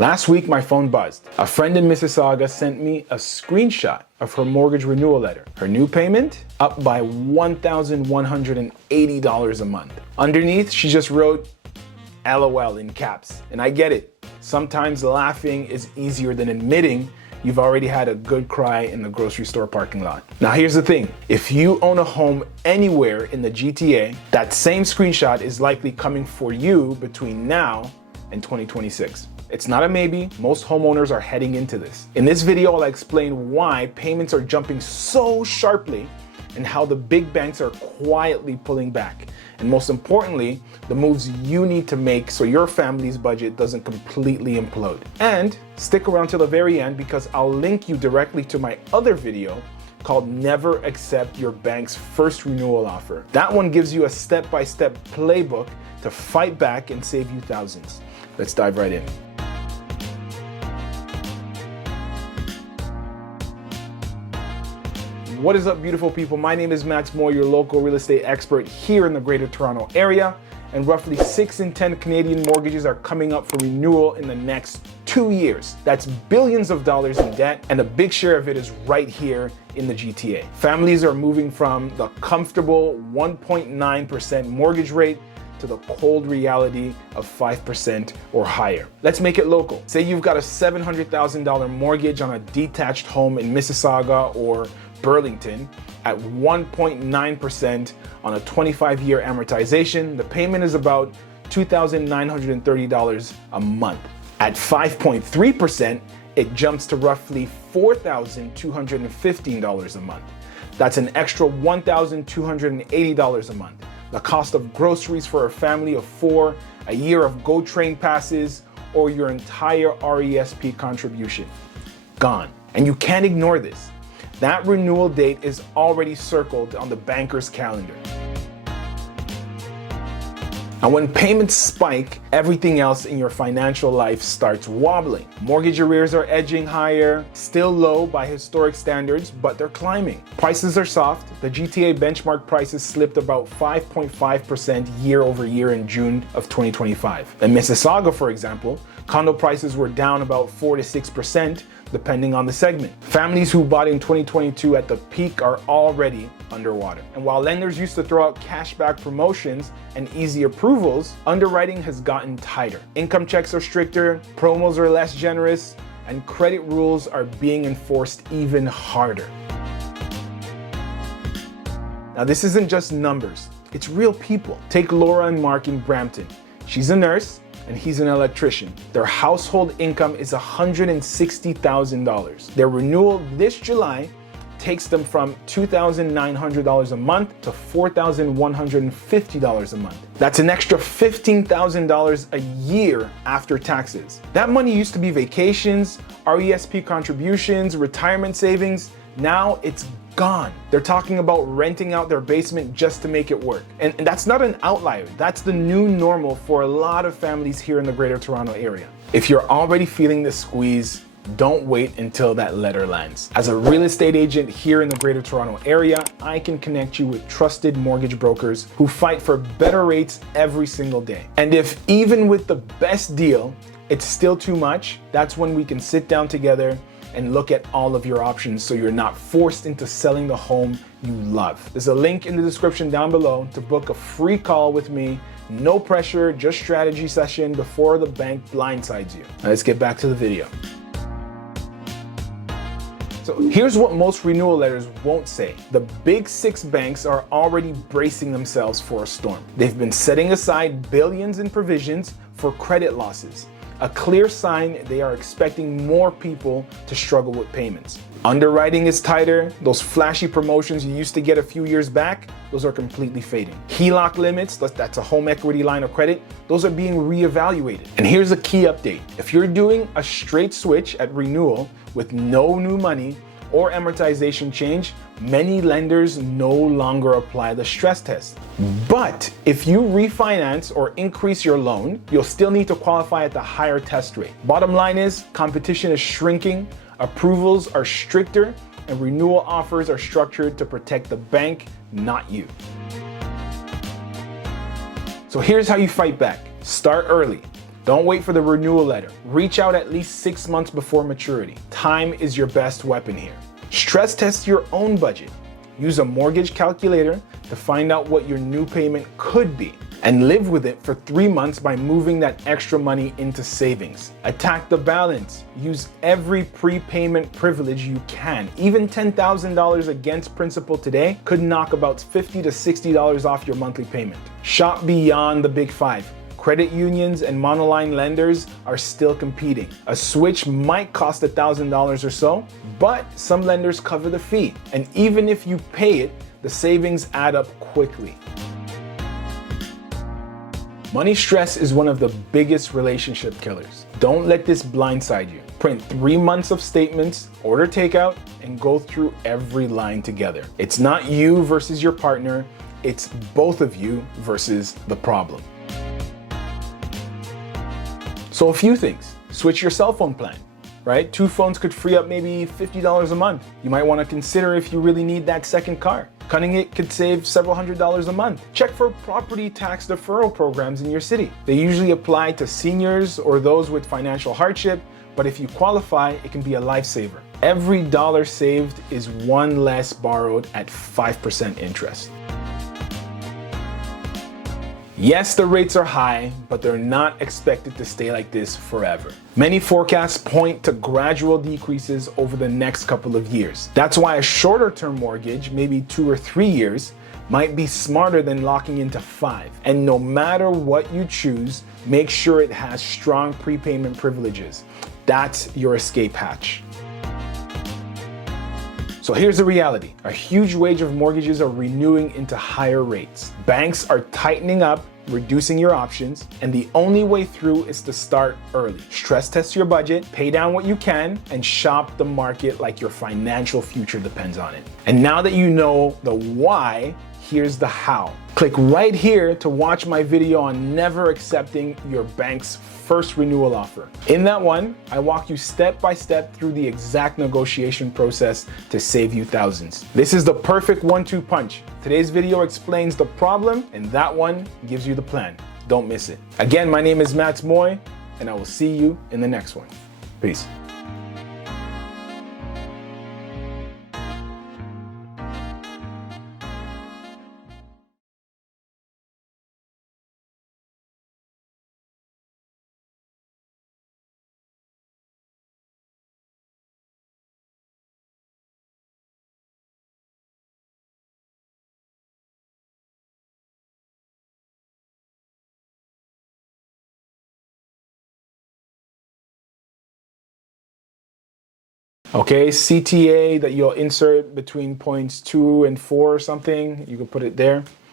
Last week, my phone buzzed. A friend in Mississauga sent me a screenshot of her mortgage renewal letter. Her new payment, up by $1,180 a month. Underneath, she just wrote, LOL in caps. And I get it. Sometimes laughing is easier than admitting you've already had a good cry in the grocery store parking lot. Now here's the thing. If you own a home anywhere in the GTA, that same screenshot is likely coming for you between now and 2026. It's not a maybe, most homeowners are heading into this. In this video, I'll explain why payments are jumping so sharply and how the big banks are quietly pulling back. And most importantly, the moves you need to make so your family's budget doesn't completely implode. And stick around till the very end because I'll link you directly to my other video called Never Accept Your Bank's First Renewal Offer. That one gives you a step-by-step playbook to fight back and save you thousands. Let's dive right in. What is up, beautiful people? My name is Max Moore, your local real estate expert here in the Greater Toronto Area. And roughly 6 in 10 Canadian mortgages are coming up for renewal in the next 2 years. That's billions of dollars in debt, and a big share of it is right here in the GTA. Families are moving from the comfortable 1.9% mortgage rate to the cold reality of 5% or higher. Let's make it local. Say you've got a $700,000 mortgage on a detached home in Mississauga or Burlington at 1.9% on a 25-year amortization. The payment is about $2,930 a month. At 5.3%, it jumps to roughly $4,215 a month. That's an extra $1,280 a month. The cost of groceries for a family of 4, a year of GO Train passes, or your entire RESP contribution. Gone. And you can't ignore this. That renewal date is already circled on the banker's calendar. And when payments spike, everything else in your financial life starts wobbling. Mortgage arrears are edging higher, still low by historic standards, but they're climbing. Prices are soft. The GTA benchmark prices slipped about 5.5% year over year in June of 2025. In Mississauga, for example, condo prices were down about 4 to 6%, depending on the segment. Families who bought in 2022 at the peak are already underwater. And while lenders used to throw out cashback promotions and easy approvals, underwriting has gotten tighter. Income checks are stricter, promos are less generous, and credit rules are being enforced even harder. Now, this isn't just numbers, it's real people. Take Laura and Mark in Brampton. She's a nurse, and he's an electrician. Their household income is $160,000. Their renewal this July takes them from $2,900 a month to $4,150 a month. That's an extra $15,000 a year after taxes. That money used to be vacations, RESP contributions, retirement savings. Now it's gone. They're talking about renting out their basement just to make it work. And that's not an outlier. That's the new normal for a lot of families here in the Greater Toronto Area. If you're already feeling the squeeze, don't wait until that letter lands. As a real estate agent here in the Greater Toronto Area, I can connect you with trusted mortgage brokers who fight for better rates every single day. And if even with the best deal, it's still too much, that's when we can sit down together and look at all of your options so you're not forced into selling the home you love. There's a link in the description down below to book a free call with me. No pressure, just strategy session before the bank blindsides you. Now let's get back to the video. So here's what most renewal letters won't say. The big 6 banks are already bracing themselves for a storm. They've been setting aside billions in provisions for credit losses. A clear sign they are expecting more people to struggle with payments. Underwriting is tighter. Those flashy promotions you used to get a few years back, those are completely fading. HELOC limits, that's a home equity line of credit, those are being reevaluated. And here's a key update. If you're doing a straight switch at renewal with no new money or amortization change, many lenders no longer apply the stress test. But if you refinance or increase your loan, you'll still need to qualify at the higher test rate. Bottom line is, competition is shrinking, approvals are stricter, and renewal offers are structured to protect the bank, not you. So here's how you fight back. Start early. Don't wait for the renewal letter. Reach out at least 6 months before maturity. Time is your best weapon here. Stress test your own budget. Use a mortgage calculator to find out what your new payment could be, and live with it for 3 months by moving that extra money into savings. Attack the balance. Use every prepayment privilege you can. Even $10,000 against principal today could knock about $50 to $60 off your monthly payment. Shop beyond the big five. Credit unions and monoline lenders are still competing. A switch might cost $1,000 or so, but some lenders cover the fee. And even if you pay it, the savings add up quickly. Money stress is one of the biggest relationship killers. Don't let this blindside you. Print 3 months of statements, order takeout, and go through every line together. It's not you versus your partner, it's both of you versus the problem. So a few things. Switch your cell phone plan, right? 2 phones could free up maybe $50 a month. You might want to consider if you really need that second car. Cutting it could save several $100s a month. Check for property tax deferral programs in your city. They usually apply to seniors or those with financial hardship, but if you qualify, it can be a lifesaver. Every dollar saved is one less borrowed at 5% interest. Yes, the rates are high, but they're not expected to stay like this forever. Many forecasts point to gradual decreases over the next couple of years. That's why a shorter term mortgage, maybe 2 or 3 years, might be smarter than locking into 5. And no matter what you choose, make sure it has strong prepayment privileges. That's your escape hatch. So here's the reality. A huge wave of mortgages are renewing into higher rates. Banks are tightening up, reducing your options, and the only way through is to start early. Stress test your budget, pay down what you can, and shop the market like your financial future depends on it. And now that you know the why, here's the how. Click right here to watch my video on never accepting your bank's first renewal offer. In that one, I walk you step by step through the exact negotiation process to save you thousands. This is the perfect 1-2 punch. Today's video explains the problem, and that one gives you the plan. Don't miss it. Again, my name is Matt Moy, and I will see you in the next one. Peace. Okay, CTA that you'll insert between points 2 and 4 or something, you can put it there.